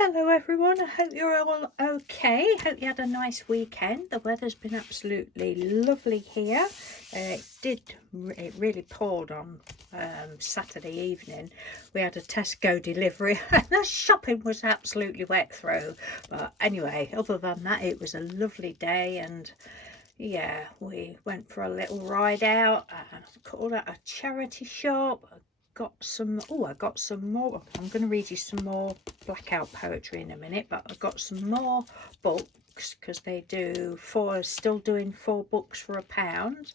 Hello everyone, I hope you're all okay. Hope you had a nice weekend. The weather's been absolutely lovely here. It really poured on Saturday evening. We had a Tesco delivery and the shopping was absolutely wet through. But anyway, other than that, it was a lovely day, and yeah, we went for a little ride out. I called at a charity shop. I got some more. I'm going to read you some more Blackout Poetry in a minute, but I got some more books because they do still doing 4 books for £1.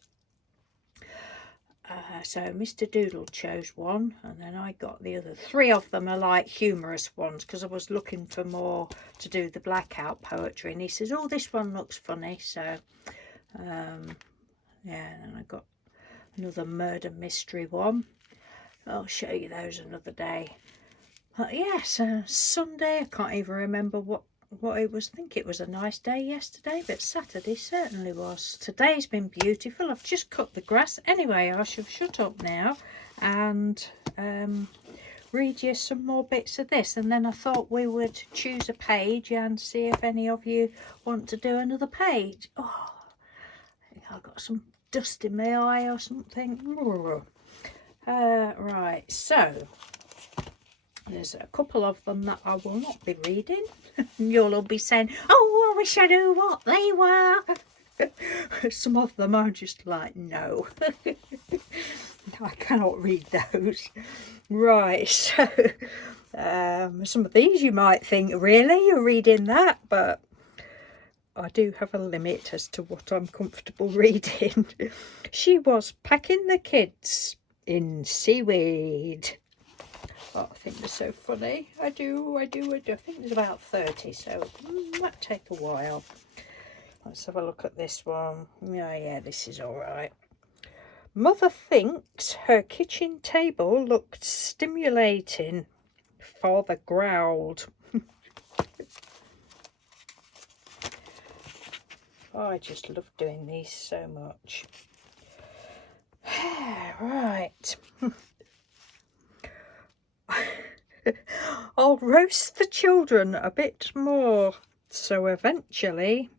So Mr. Doodle chose one, and then I got the other 3 of them are like humorous ones because I was looking for more to do the Blackout Poetry, and he says, oh, this one looks funny. So yeah, and I got another murder mystery one. I'll show you those another day. But yes, Sunday, I can't even remember what it was. I think it was a nice day yesterday, but Saturday certainly was. Today's been beautiful. I've just cut the grass. Anyway, I shall shut up now and read you some more bits of this, and then I thought we would choose a page and see if any of you want to do another page. Oh, I think I've got some dust in my eye or something. Right, so there's a couple of them that I will not be reading. You'll all be saying, oh, I wish I knew what they were. Some of them are just like, no. I cannot read those. Right, so some of these you might think, really, you're reading that? But I do have a limit as to what I'm comfortable reading. She was packing the kids in seaweed. Oh, I think they're so funny. I do. I think there's about 30, so it might take a while. Let's have a look at this one. Yeah, this is all right. Mother thinks her kitchen table looked stimulating. Father growled. Oh, I just love doing these so much. Right. I'll roast the children a bit more. So eventually,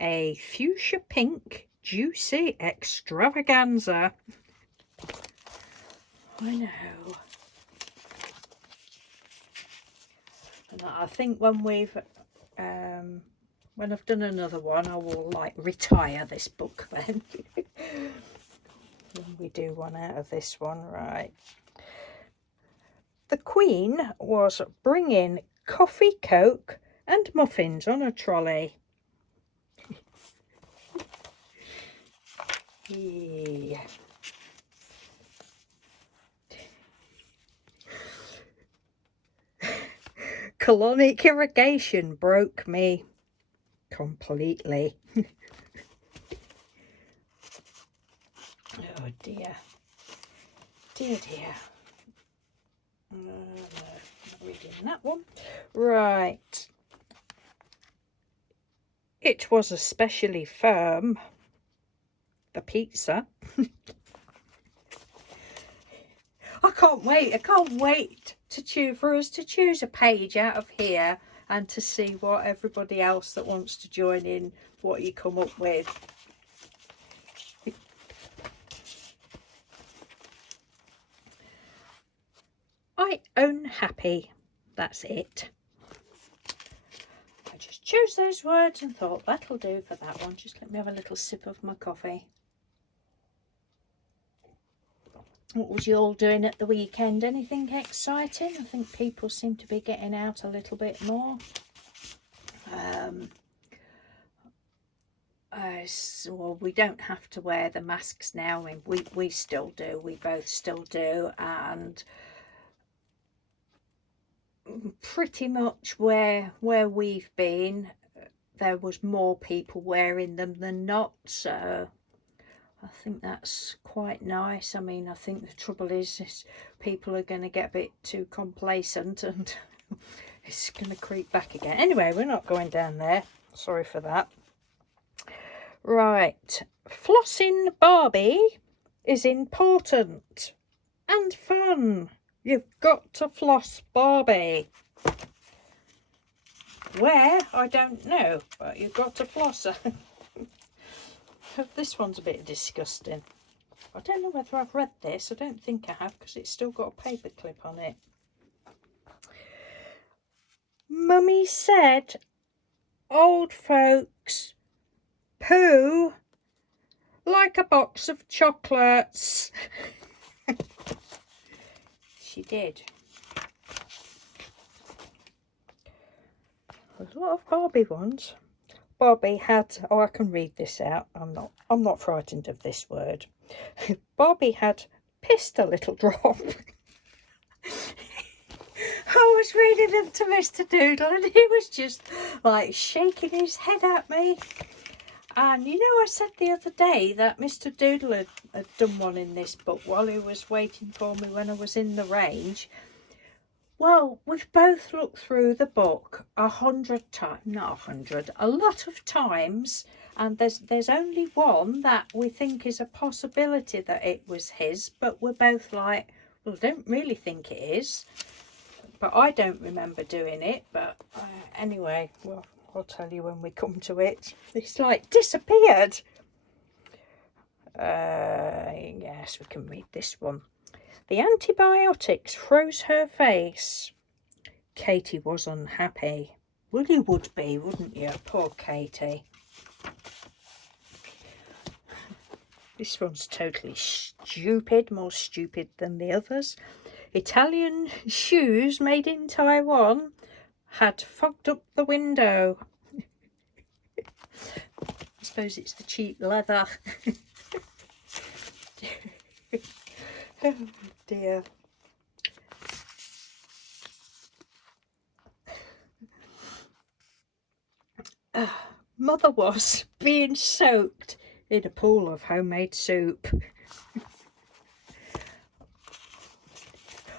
a fuchsia pink juicy extravaganza. I know. And I think when when I've done another one, I will like retire this book then. When we do one out of this one, right. The Queen was bringing coffee, Coke and muffins on a trolley. Yeah. Colonic irrigation broke me completely. Oh dear. Dear. Not reading that one. Right. It was especially firm. The pizza. I can't wait for us to choose a page out of here and to see what everybody else that wants to join in, what you come up with. I own happy. That's it. I just chose those words and thought that'll do for that one. Just let me have a little sip of my coffee. What was you all doing at the weekend? Anything exciting? I think people seem to be getting out a little bit more. Well, we don't have to wear the masks now. I mean, we still do. We both still do. And pretty much where we've been, there was more people wearing them than not. So I think that's quite nice. I mean, I think the trouble is people are going to get a bit too complacent and it's going to creep back again. Anyway, we're not going down there. Sorry for that. Right. Flossing Barbie is important and fun. You've got to floss Barbie. Where, I don't know, but you've got to floss her. This one's a bit disgusting. I don't know whether I've read this. I don't think I have, because it's still got a paper clip on it. Mummy said old folks poo like a box of chocolates. She did. There's a lot of Barbie ones. Barbie had, oh, I can read this out. I'm not frightened of this word. Barbie had pissed a little drop. I was reading them to Mr. Doodle and he was just like shaking his head at me. And you know, I said the other day that Mr. Doodle had done one in this book while he was waiting for me when I was in the range. Well, we've both looked through the book 100 times, not 100, a lot of times, and there's only one that we think is a possibility that it was his, but we're both like, well, I don't really think it is, but I don't remember doing it. But anyway, well, I'll tell you when we come to it. It's like disappeared. Yes, we can read this one. The antibiotics froze her face. Katie was unhappy. Well, you would be, wouldn't you? Poor Katie. This one's totally stupid, more stupid than the others. Italian shoes made in Taiwan had fogged up the window. I suppose it's the cheap leather. Oh dear. Mother was being soaked in a pool of homemade soup.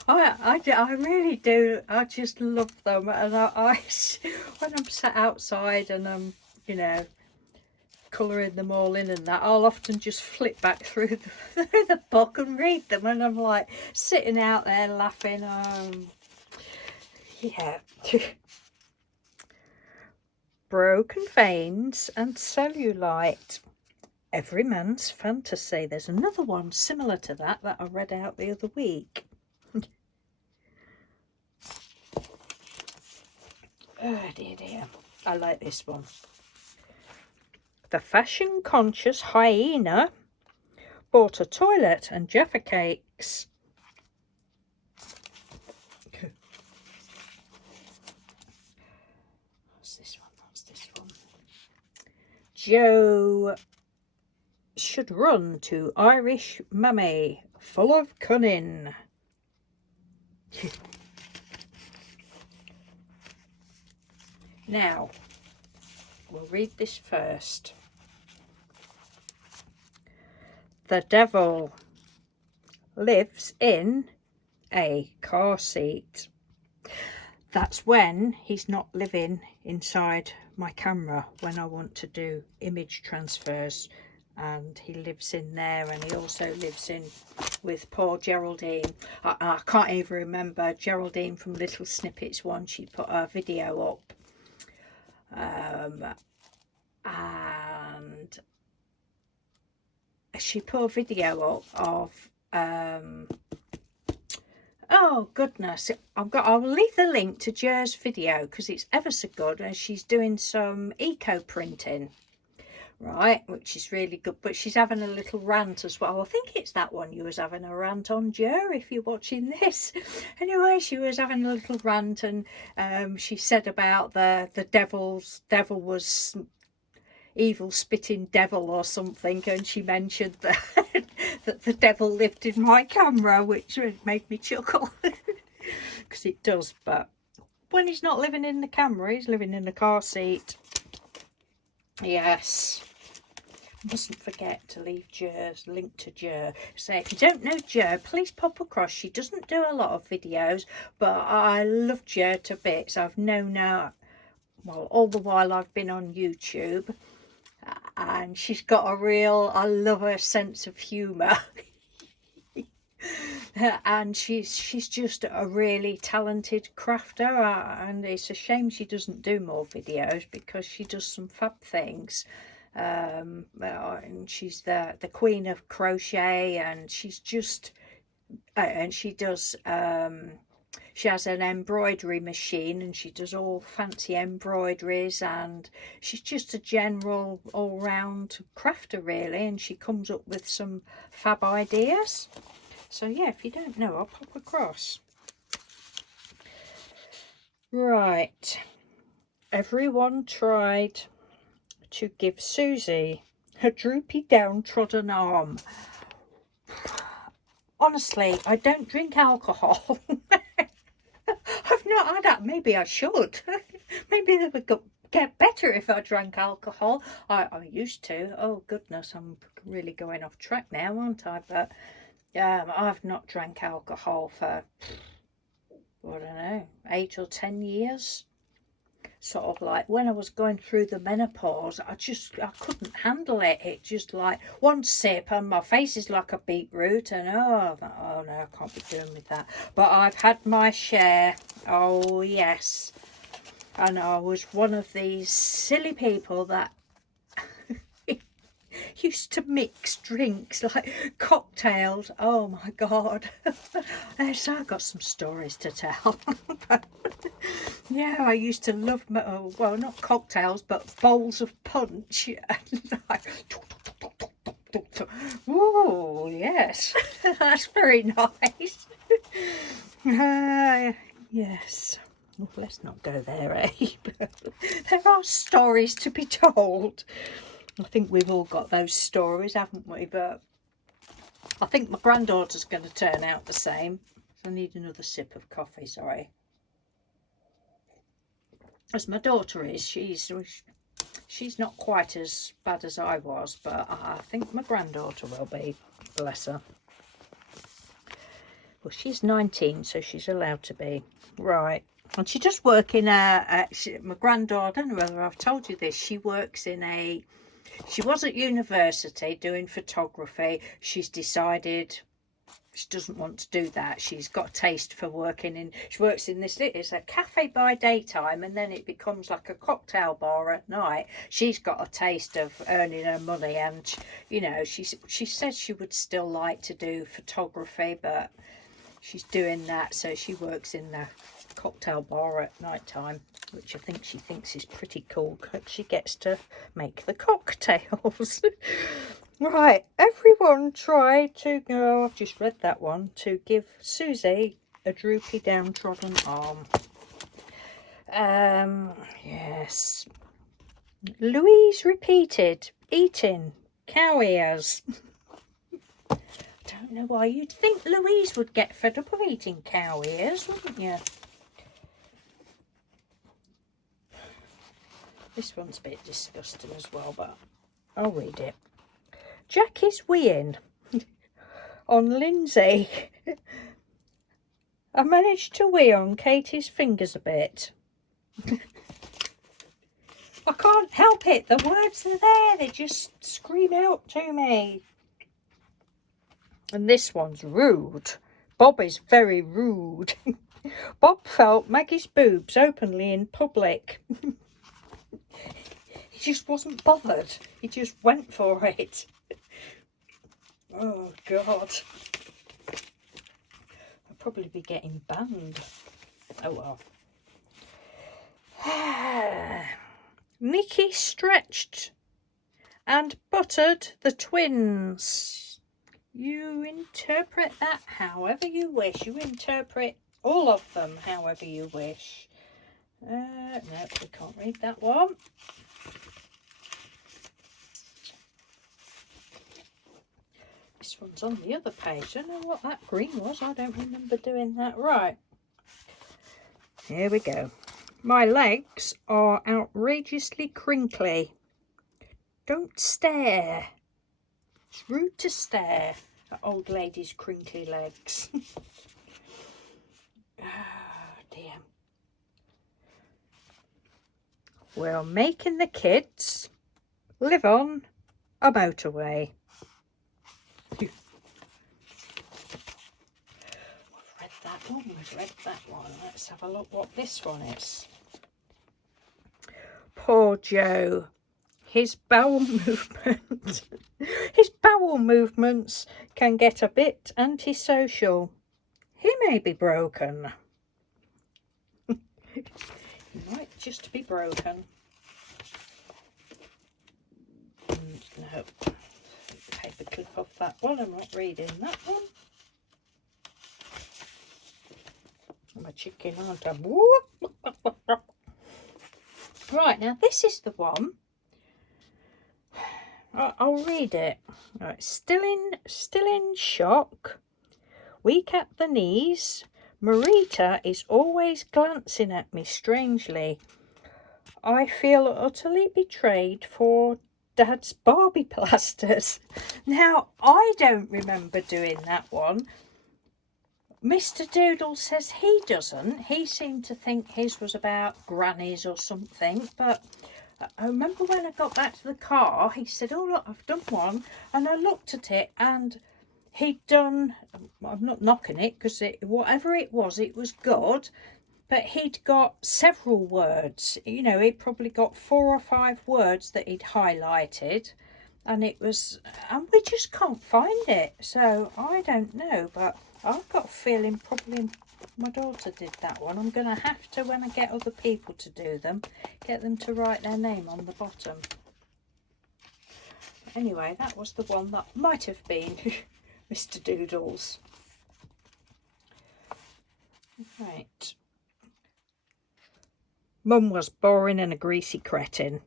I really do. I just love them, and I when I'm sat outside and I'm, you know, colouring them all in and that, I'll often just flip back through the book and read them, and I'm like sitting out there laughing. Yeah. Broken veins and cellulite. Every man's fantasy. There's another one similar to that I read out the other week. Oh dear. I like this one. The fashion-conscious hyena bought a toilet and Jaffa cakes. What's this one? What's this one? Joe should run to Irish mummy, full of cunning. Now, we'll read this first. The devil lives in a car seat. That's when he's not living inside my camera when I want to do image transfers, and he lives in there, and he also lives in with poor Geraldine. I can't even remember Geraldine from Little Snippets one. She put her video up, and she put a video up of oh goodness, I'll leave the link to Jer's video because it's ever so good, and she's doing some eco printing, right, which is really good. But she's having a little rant as well. I think it's that one you was having a rant on, Jer, if you're watching this. Anyway, she was having a little rant, and she said about the devil was evil spitting devil or something, and she mentioned that that the devil lived in my camera, which made me chuckle because it does. But when he's not living in the camera, he's living in the car seat. Yes, mustn't forget to leave Jer's link to Jer. So if you don't know Jer, please pop across. She doesn't do a lot of videos, but I love Jer to bits. I've known her, well, all the while I've been on YouTube, and she's got a real, I love her sense of humour. And she's just a really talented crafter, and it's a shame she doesn't do more videos because she does some fab things. And she's the queen of crochet, and she's just and she does she has an embroidery machine, and she does all fancy embroideries, and she's just a general all-round crafter really, and she comes up with some fab ideas. So yeah, if you don't know, I'll pop across. Right, everyone tried to give Susie a droopy downtrodden arm. Honestly, I don't drink alcohol. I've not had that. Maybe I should. Maybe they would get better if I drank alcohol. I used to. Oh goodness, I'm really going off track now, aren't I? But I've not drank alcohol for, I don't know, 8 or 10 years. Sort of like when I was going through the menopause, I couldn't handle it. It just like one sip and my face is like a beetroot, and oh no, I can't be doing with that. But I've had my share. Oh yes. And I was one of these silly people that used to mix drinks like cocktails. Oh my god. So I've got some stories to tell. Yeah, I used to love well, not cocktails but bowls of punch. And like, oh yes. That's very nice. Yes. Oh, let's not go there, eh? There are stories to be told. I think we've all got those stories, haven't we? But I think my granddaughter's going to turn out the same. I need another sip of coffee, sorry. As my daughter is, she's not quite as bad as I was, but I think my granddaughter will be, bless her. Well, she's 19, so she's allowed to be. Right. And she does work in my granddaughter, I don't know whether I've told you this, she works in she was at university doing photography. She's decided she doesn't want to do that. She's got a taste for she works in this, it's a cafe by daytime, and then it becomes like a cocktail bar at night. She's got a taste of earning her money, and you know, she says she would still like to do photography, but she's doing that, so she works in the cocktail bar at night time, which I think she thinks is pretty cool because she gets to make the cocktails. Right, everyone tried to go, I've just read that one, to give Susie a droopy downtrodden arm. Yes. Louise repeated, eating cow ears. Don't know why. You'd think Louise would get fed up of eating cow ears, wouldn't you? This one's a bit disgusting as well, but I'll read it. Jackie's weeing on Lindsay. I managed to wee on Katie's fingers a bit. I can't help it. The words are there. They just scream out to me. And this one's rude. Bob is very rude. Bob felt Maggie's boobs openly in public. He just wasn't bothered. He just went for it. Oh, God. I'll probably be getting banned. Oh, well. Mickey stretched and buttered the twins. You interpret that however you wish. You interpret all of them however you wish. No, we can't read that one. This one's on the other page. I don't know what that green was. I don't remember doing that. Right. Here we go. My legs are outrageously crinkly. Don't stare. It's rude to stare at old ladies' crinkly legs. Oh, dear. We're making the kids live on a motorway. I've read that one. Let's have a look what this one is. Poor Joe. His bowel movement. His bowel movements can get a bit antisocial. He may be broken. He might just be broken. No. Paper clip off that one. I'm not reading that one. I'm a chicken, aren't I? Right, now this is the one. I'll read it. Right, still in shock. Weak at the knees. Marita is always glancing at me strangely. I feel utterly betrayed for Dad's Barbie plasters. Now, I don't remember doing that one. Mr. Doodle says he doesn't. He seemed to think his was about grannies or something, but I remember when I got back to the car, he said, oh look, I've done one, and I looked at it and he'd done, I'm not knocking it because whatever it was good, but he'd got several words. You know, he'd probably got 4 or 5 words that he'd highlighted, and it was, and we just can't find it. So I don't know, but I've got a feeling probably my daughter did that one. I'm going to have to, when I get other people to do them, get them to write their name on the bottom. Anyway, that was the one that might have been Mr. Doodle's. Right. Mum was boring and a greasy cretin.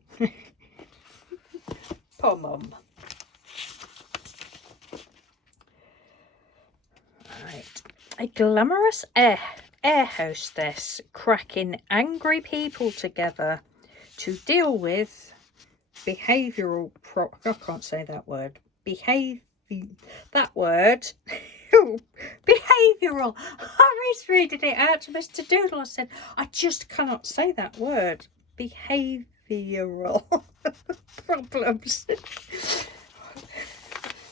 Poor Mum. Right. A glamorous air hostess cracking angry people together to deal with behavioural I can't say that word. That word. Behavioural. I was reading it out to Mr. Doodle. I said, I just cannot say that word. Behavioural problems.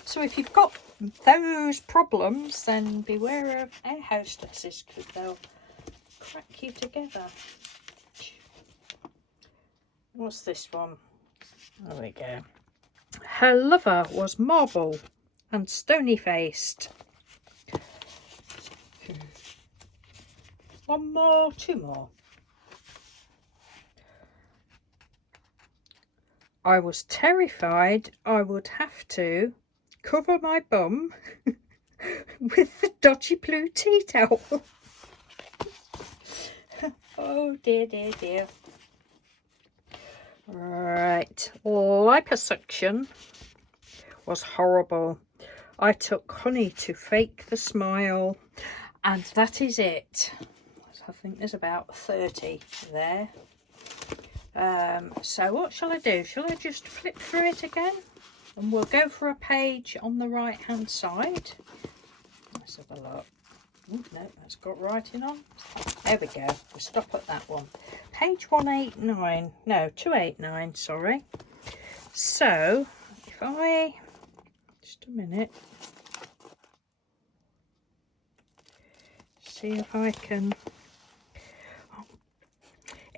So if you've got those problems, then beware of air hostesses, because they'll crack you together. What's this one? There we go. Her lover was marble and stony-faced. One more, 2 more. I was terrified I would have to cover my bum with the dodgy blue tea towel. Oh dear, dear, dear. Right, liposuction was horrible. I took honey to fake the smile, and that is it. I think there's about 30 there. So what shall I do? Shall I just flip through it again? And we'll go for a page on the right hand side. Let's have a look. Oh, no, that's got writing on. There we go. We'll stop at that one. Page 189. No, 289, sorry. So, if I... Just a minute. See if I can...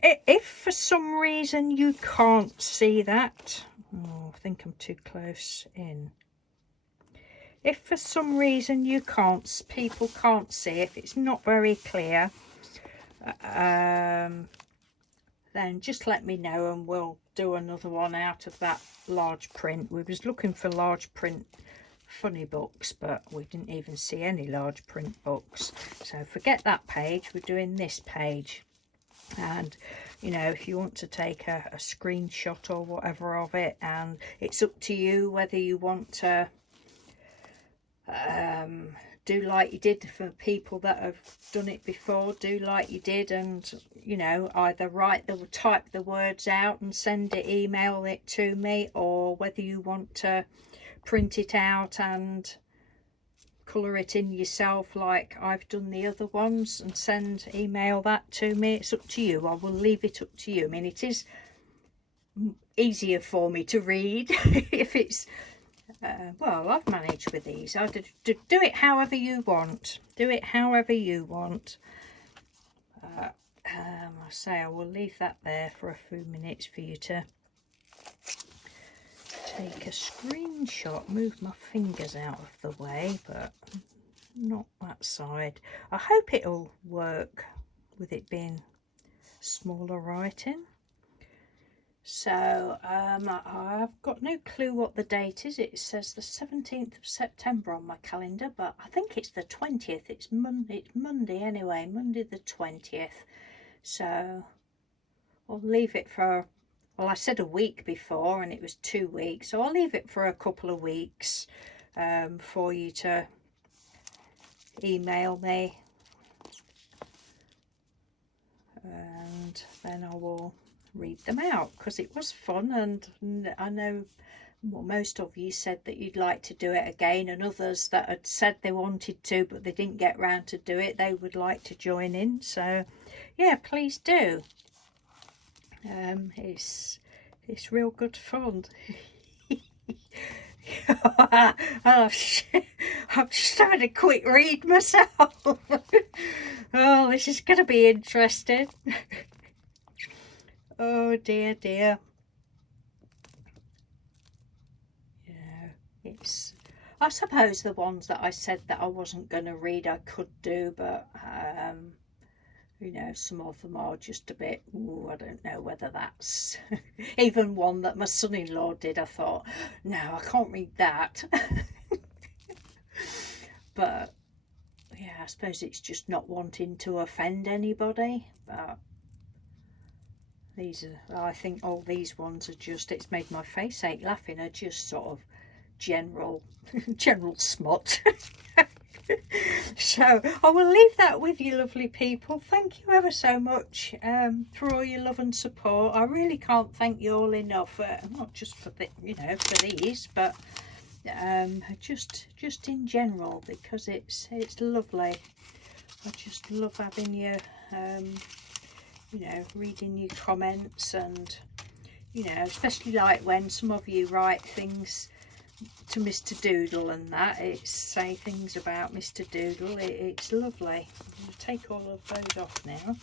If for some reason you can't see that... Oh, I think I'm too close in. If for some reason you can't, people can't see, if it's not very clear, then just let me know and we'll do another one out of that large print. We was looking for large print funny books, but we didn't even see any large print books. So forget that page, we're doing this page. And you know, if you want to take a screenshot or whatever of it, and it's up to you whether you want to do like you did for people that have done it before. Do like you did, and you know, either type the words out and send it, email it to me, or whether you want to print it out and colour it in yourself like I've done the other ones and email that to me. It's up to you. I will leave it up to you. I mean, it is easier for me to read if it's well, I've managed with these. I do it however you want. Do it however you want. I say I will leave that there for a few minutes for you to take a screenshot. Move my fingers out of the way, but not that side. I hope it'll work with it being smaller writing. So I've got no clue what the date is. It says the 17th of September on my calendar, but I think it's the 20th. It's Monday anyway, Monday the 20th. So I'll leave it for, well, I said a week before and it was 2 weeks, so I'll leave it for a couple of weeks for you to email me, and then I will read them out, because it was fun. And I know, well, most of you said that you'd like to do it again, and others that had said they wanted to but they didn't get round to do it, they would like to join in. So yeah, please do. It's real good fun. I'm just having a quick read myself. Oh, this is going to be interesting. Oh dear, dear. Yeah, it's, I suppose the ones that I said that I wasn't going to read I could do, but you know, some of them are just a bit, ooh, I don't know whether that's even one that my son-in-law did. I thought, no, I can't read that. But yeah, I suppose it's just not wanting to offend anybody. But these are, I think all these ones are just, it's made my face ache laughing, are just sort of general smut. So I will leave that with you, lovely people. Thank you ever so much for all your love and support. I really can't thank you all enough, not just for the, you know, for these, but just in general, because it's lovely. I just love having you, you know, reading your comments, and you know, especially like when some of you write things to Mr. Doodle and that, it's say things about Mr. Doodle. It's lovely. I'm going to take all of those off now.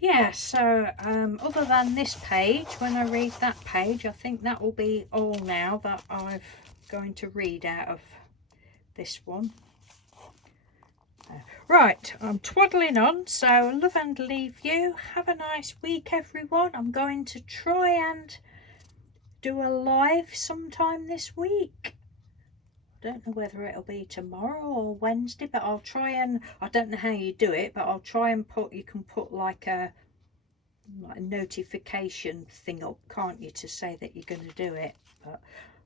Yeah, so other than this page, when I read that page, I think that will be all now that I'm going to read out of this one. Right, I'm twaddling on, so love and leave you. Have a nice week, everyone. I'm going to try and do a live sometime this week. I don't know whether it'll be tomorrow or Wednesday, but I'll try, and I don't know how you do it, but I'll try and put, you can put like a notification thing up, can't you, to say that you're going to do it. But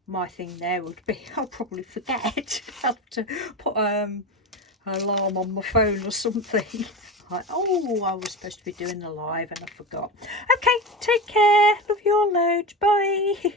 my thing there would be, I'll probably forget. I'll have to put an alarm on my phone or something. Like, oh, I was supposed to be doing the live and I forgot. Okay, take care. Love you all loads. Bye.